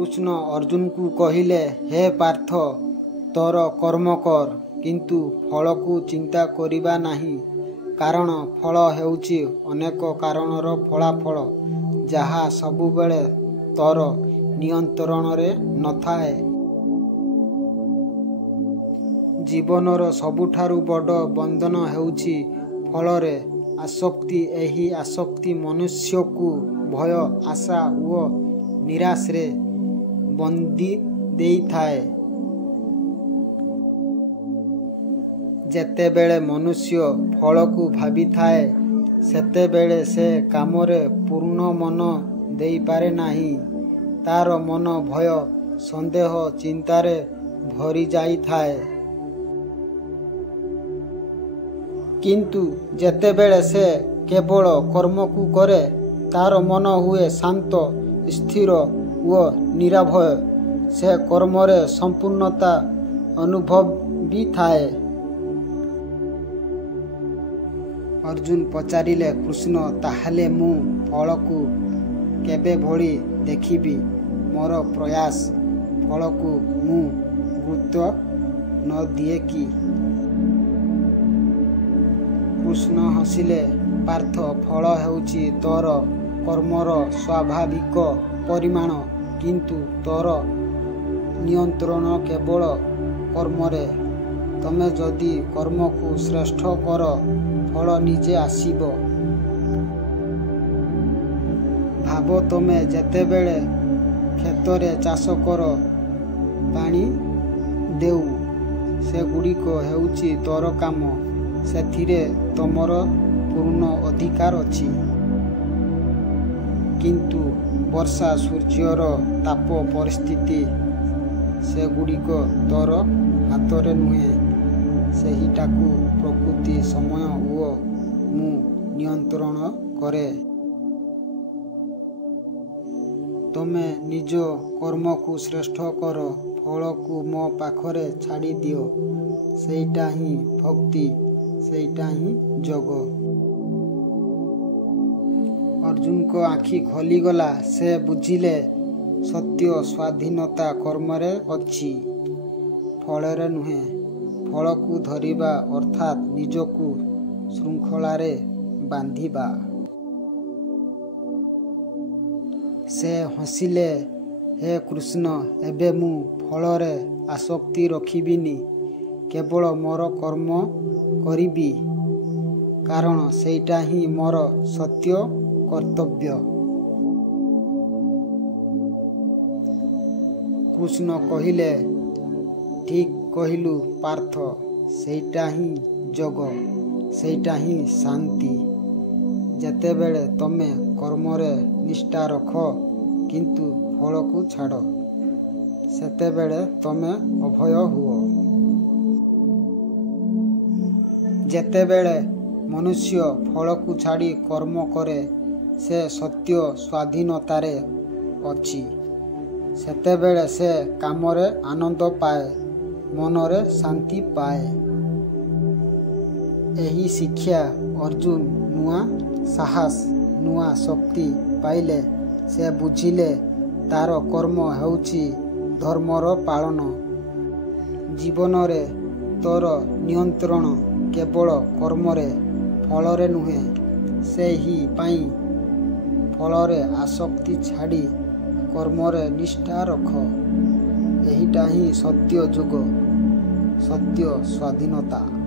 କୃଷ୍ଣ ଅର୍ଜୁନକୁ କହିଲେ, ହେ ପାର୍ଥ, ତୋର କର୍ମ କର, କିନ୍ତୁ ଫଳକୁ ଚିନ୍ତା କରିବା ନାହିଁ। କାରଣ ଫଳ ହେଉଛି ଅନେକ କାରଣର ଫଳାଫଳ, ଯାହା ସବୁବେଳେ ତୋର ନିୟନ୍ତ୍ରଣରେ ନଥାଏ। ଜୀବନର ସବୁଠାରୁ ବଡ଼ ବନ୍ଧନ ହେଉଛି ଫଳରେ ଆସକ୍ତି। ଏହି ଆସକ୍ତି ମନୁଷ୍ୟକୁ ଭୟ, ଆଶା ଓ ନିରାଶରେ ବନ୍ଦୀ ଦେଇଥାଏ। ଯେତେବେଳେ ମନୁଷ୍ୟ ଫଳକୁ ଭାବିଥାଏ, ସେତେବେଳେ ସେ କାମରେ ପୂର୍ଣ୍ଣ ମନ ଦେଇପାରେ ନାହିଁ। ତାର ମନ ଭୟ, ସନ୍ଦେହ, ଚିନ୍ତାରେ ଭରିଯାଇଥାଏ। କିନ୍ତୁ ଯେତେବେଳେ ସେ କେବଳ କର୍ମକୁ କରେ, ତାର ମନ ହୁଏ ଶାନ୍ତ, ସ୍ଥିର ଓ ନିରାଭୟ। ସେ କର୍ମରେ ସମ୍ପୂର୍ଣ୍ଣତା ଅନୁଭବିଥାଏ। ଅର୍ଜୁନ ପଚାରିଲେ, କୃଷ୍ଣ, ତାହେଲେ ମୁଁ ଫଳକୁ କେବେ ଭଳି ଦେଖିବି? ମୋର ପ୍ରୟାସ ଫଳକୁ ମୁଁ ଗୁରୁତ୍ୱ ନ ଦିଏ କି? କୃଷ୍ଣ ହସିଲେ, ପାର୍ଥ, ଫଳ ହେଉଛି ତୋର କର୍ମର ସ୍ୱାଭାବିକ ପରିମାଣ, କିନ୍ତୁ ତୋର ନିୟନ୍ତ୍ରଣ କେବଳ କର୍ମରେ। ତମେ ଯଦି କର୍ମକୁ ଶ୍ରେଷ୍ଠ କର, ଫଳ ନିଜେ ଆସିବ। ଭାବ, ତମେ ଯେତେବେଳେ କ୍ଷେତରେ ଚାଷ କର, ପାଣି ଦେଉ, ସେଗୁଡ଼ିକ ହେଉଛି ତୋର କାମ। ସେଥିରେ ତମର ପୂର୍ଣ୍ଣ ଅଧିକାର ଅଛି। କିନ୍ତୁ ବର୍ଷା, ସୂର୍ଯ୍ୟର ତାପ, ପରିସ୍ଥିତି, ସେଗୁଡ଼ିକ ତୋର ହାତରେ ନୁହେଁ। ସେହିଟାକୁ ପ୍ରକୃତି, ସମୟ ଓ ମୁଁ ନିୟନ୍ତ୍ରଣ କରେ। ତମେ ନିଜ କର୍ମକୁ ଶ୍ରେଷ୍ଠ କର, ଫଳକୁ ମୋ ପାଖରେ ଛାଡ଼ିଦିଅ। ସେଇଟା ହିଁ ଭକ୍ତି, ସେଇଟା ହିଁ ଯୋଗ। ଅର୍ଜୁନଙ୍କ ଆଖି ଖୋଲିଗଲା। ସେ ବୁଝିଲେ, ସତ୍ୟ ସ୍ୱାଧୀନତା କର୍ମରେ ଅଛି, ଫଳରେ ନୁହେଁ। ଫଳକୁ ଧରିବା ଅର୍ଥାତ୍ ନିଜକୁ ଶୃଙ୍ଖଳାରେ ବାନ୍ଧିବା। ସେ ହସିଲେ, ହେ କୃଷ୍ଣ, ଏବେ ମୁଁ ଫଳରେ ଆସକ୍ତି ରଖିବିନି। କେବଳ ମୋର କର୍ମ କରିବି, କାରଣ ସେଇଟା ହିଁ ମୋର ସତ୍ୟ କର୍ତ୍ତବ୍ୟ। କୃଷ୍ଣ କହିଲେ, ଠିକ୍ କହିଲୁ ପାର୍ଥ, ସେଇଟା ହିଁ ଯୋଗ, ସେଇଟା ହିଁ ଶାନ୍ତି। ଯେତେବେଳେ ତମେ କର୍ମରେ ନିଷ୍ଠା ରଖ, କିନ୍ତୁ ଫଳକୁ ଛାଡ଼, ସେତେବେଳେ ତମେ ଅଭୟ ହୁଅ। ଯେତେବେଳେ ମନୁଷ୍ୟ ଫଳକୁ ଛାଡ଼ି କର୍ମ କରେ, ସେ ସତ୍ୟ ସ୍ୱାଧୀନତାରେ ଅଛି। ସେତେବେଳେ ସେ କାମରେ ଆନନ୍ଦ ପାଏ, ମନରେ ଶାନ୍ତି ପାଏ। ଏହି ଶିକ୍ଷା ଅର୍ଜୁନ ନୂଆ ସାହସ, ନୂଆ ଶକ୍ତି ପାଇଲେ। ସେ ବୁଝିଲେ, ତାର କର୍ମ ହେଉଛି ଧର୍ମର ପାଳନ। ଜୀବନରେ ତୋର ନିୟନ୍ତ୍ରଣ କେବଳ କର୍ମରେ, ଫଳରେ ନୁହେଁ। ସେହିପାଇଁ ଫଳରେ ଆସକ୍ତି ଛାଡ଼ି କର୍ମରେ ନିଷ୍ଠା ରଖ। ଏହିଟା ହିଁ ସତ୍ୟ ଯୋଗ, ସତ୍ୟ ସ୍ୱାଧୀନତା।